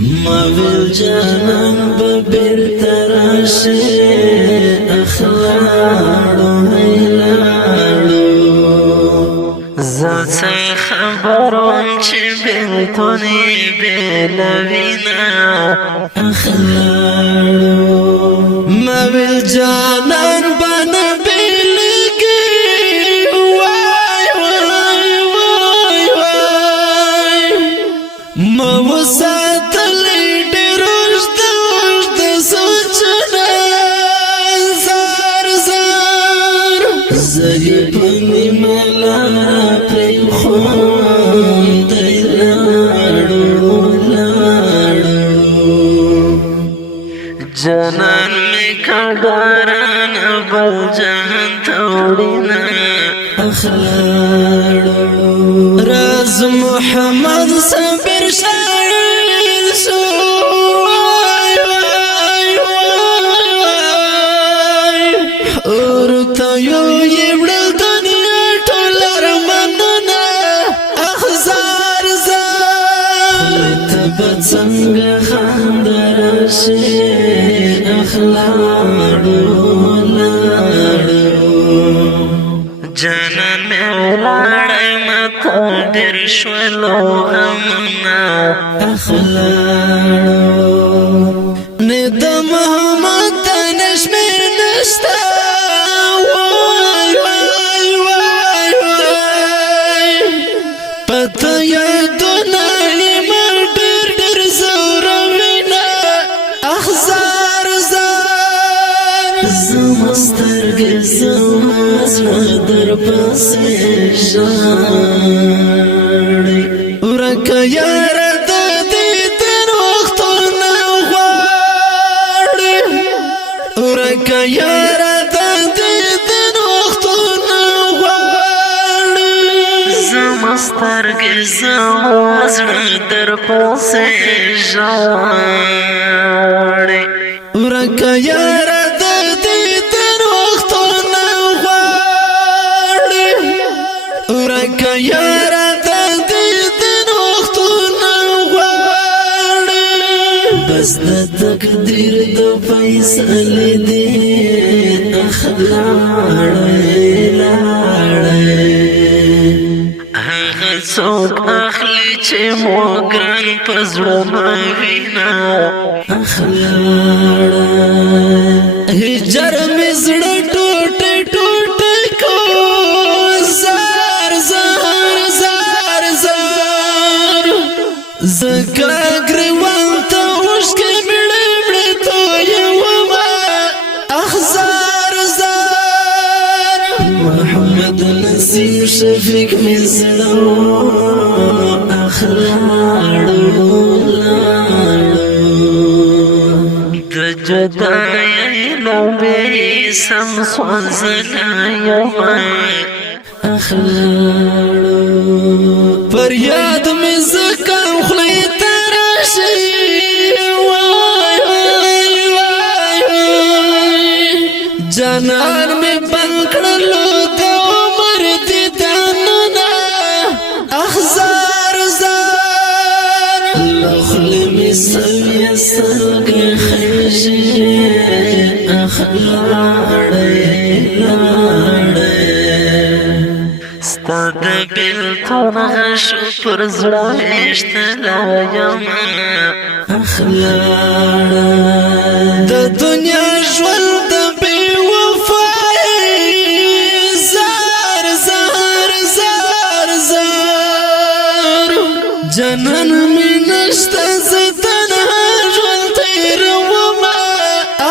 مویل جانان ببیر تراشی اخلاړو هیلاړو زڅ خبرون چې بلتونی بلوینا اخلاړو مویل جانان بنا بلگی وای وای وای وای موسات زهی پنی ملا پریم خون دی لاړو لاړو جانان می کډاران بل جهان توڑینا اخلاړو راز محمد صبر شاعر شو اور تایو څنګه خندرشي اخلاړو لاړو جانان مې ولاړې مته ډېر شولو غمونه اخلاړو نه د محمد تنشمیر نشته وای وای وای وای پته یادونه زمسترګې زما در پسې ژاړي ورکه یاره د دیدن وختونه غواړي ورکه یاره د دیدن وختونه غواړي زمسترګې زما در پسې ژاړي ورکه یاره یارا د دیدن وختونه غواړي بس د تقدیر د فیصلې دي اخلاړې لاړې هغه څوک اخلي چې موګران په زړه وینا اخلاړې هجر مې زړه ټوټه ټوټه کو زکا گریوان تا وشکی مڑی مڑی تو یوما اخزار زار محمد نسیم شفیق مزلو اخلاړو لاړو د جدای لبی سم سوزلا یوما اخلاړو پر یاد می زکا خلی تراشی وای وای وای جانان می بنکڑلو دا عمر دیدانونا اخزار زار لخلی می سوی سلگ خیشی اخلاړې لاړې ستاد بلتون غشو پر زړه اشتلا یم اخلاړه د دنیا ژوند د بې وفایۍ زار زار زار زار جنان مې نشته زه تنها ژوند تېرومه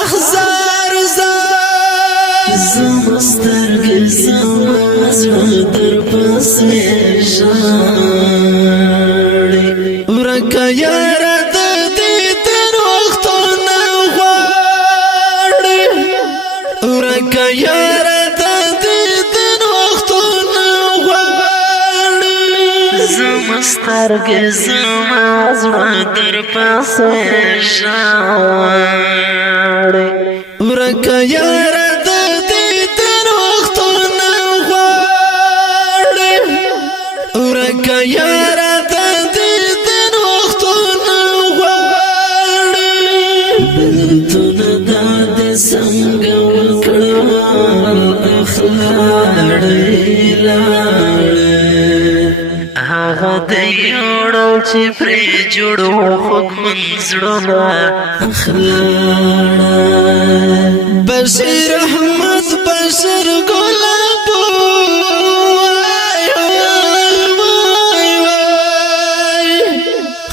اخزار زار زما سترګې زما زړه در پسې ژاړي ورکه یاره د دیدن وختونه غواړي ورکه یاره د دیدن وختونه غواړي زما سترګې زما زړه در پسې ژاړي ورکه یاره یارا د دیدن وختونه غواړي وړو چې پرې جوړو خوږمن زړونه بشیر احمد بشیر ګلاب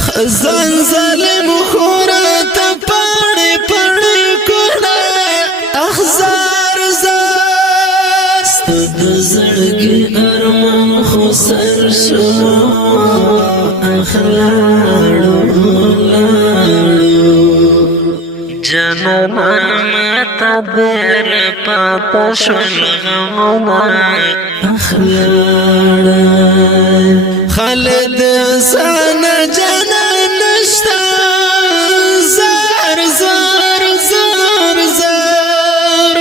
خزان ظالم خورت پاڼې پاڼې کړه اخزار زار ستد زړګي ارمان خو سر شو اخلاړو جنانا ماتا دیر پاتا شول غمونا اخلاړه خالد حسن جنان نشتا زار زار زار زار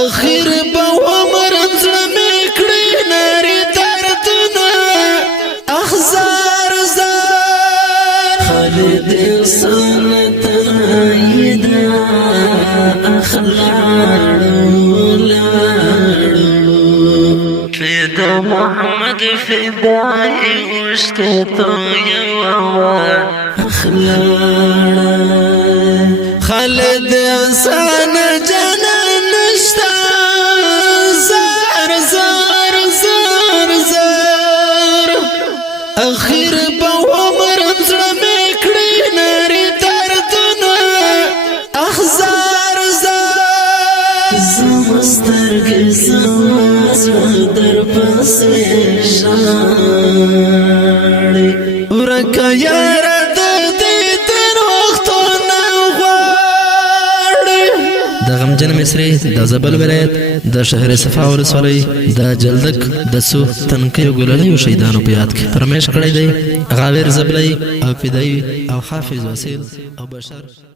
اخیر به عمر زړه مې کړې نارې دردونه اخزار زار خالد حسن تنهایی دا اخلاړو فدا محمد فدای اوشته تو یوا اخلاړه خالد حسن جنان نشتا زار زار زار زار اخیر به عمر زړه مې کړې نارې دردونه اخزار زار زما سترګې زما زړه در پسې ژاړي ورکه یاره د دې تېر وختونه غواړي د غمجن مصري د زابل ولایت د شهر صفا ولسوالۍ د جلدک د څو تنکیو ګللیو شهیدانو په یاد کې فرمایش کړی دی غاویر زبلی او فدایي او حافظ وسیل او بشر